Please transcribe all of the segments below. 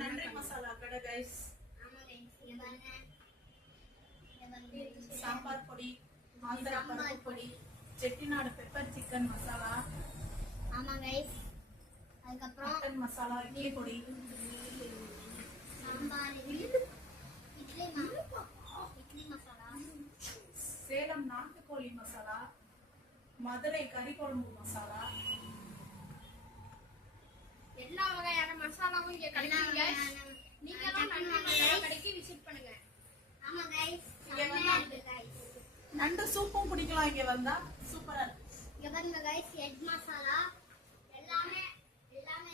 நன்றி மசாலா கடை கைஸ். சாம்பார் பொடி, ஆந்திரா பருப்பு பொடி, செட்டிநாடு பெப்பர் சிக்கன் மசாலா. ஆமா கைஸ். அதுக்கப்புறம் மட்டன் மசாலா, இட்லி பொடி, சாம்பார், இட்லி மசாலா, சேலம் நாட்டுக்கோழி மசாலா, மதுரை கறி குழம்பு மசாலா. எல்லா வகையான மசாலாவும் இங்க கிடைக்கும் गाइस. நீங்களும் நன்றி மசாலா கடைக்கு விசிட் பண்ணுங்க. ஆமா கைஸ். இங்க வந்து நண்டு சூப்பும் குடிக்கலாம் இங்க வந்தா. சூப்பரா இருக்கு. இங்க பாருங்க கைஸ், எக் மசாலா எல்லாமே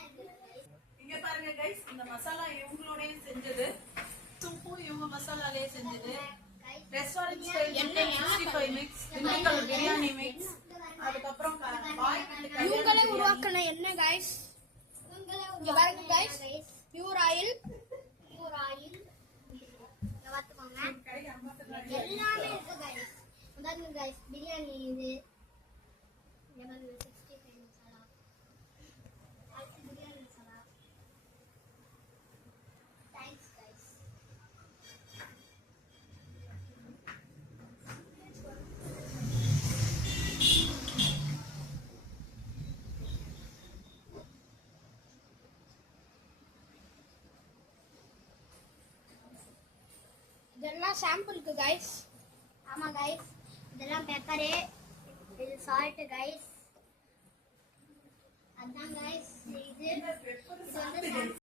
இருக்கு கைஸ். இங்க பாருங்க கைஸ், இந்த மசாலா இவங்களோடயே செஞ்சது. சூப்பும் இவங்க மசாலாலயே செஞ்சது. ரெஸ்டாரன்ட் ஸ்டைல் எண்ணெய் 65 மிக்ஸ், திண்டுக்கல் பிரியாணி மிக்ஸ், அதுக்கப்புறம் இவங்களே உருவாக்குன எண்ணெய் गाइस. இங்க பாருங்க गाइस, பியூர் ஆயில். இங்க பாத்துக்கோங்க, எல்லாமே இருக்கு கைஸ். பாருங்க கைஸ், பிரியாணி இது. இங்க பாருங்க 65 மசாலா, பிரியாணி மசாலா. Thanks guys. இதெல்லாம் சாம்பிளுக்கு गाइस. ஆமா கைஸ், இதெல்லாம் பெப்பரு, இது சால்ட் கைஸ். அதான் கைஸ், இது வந்து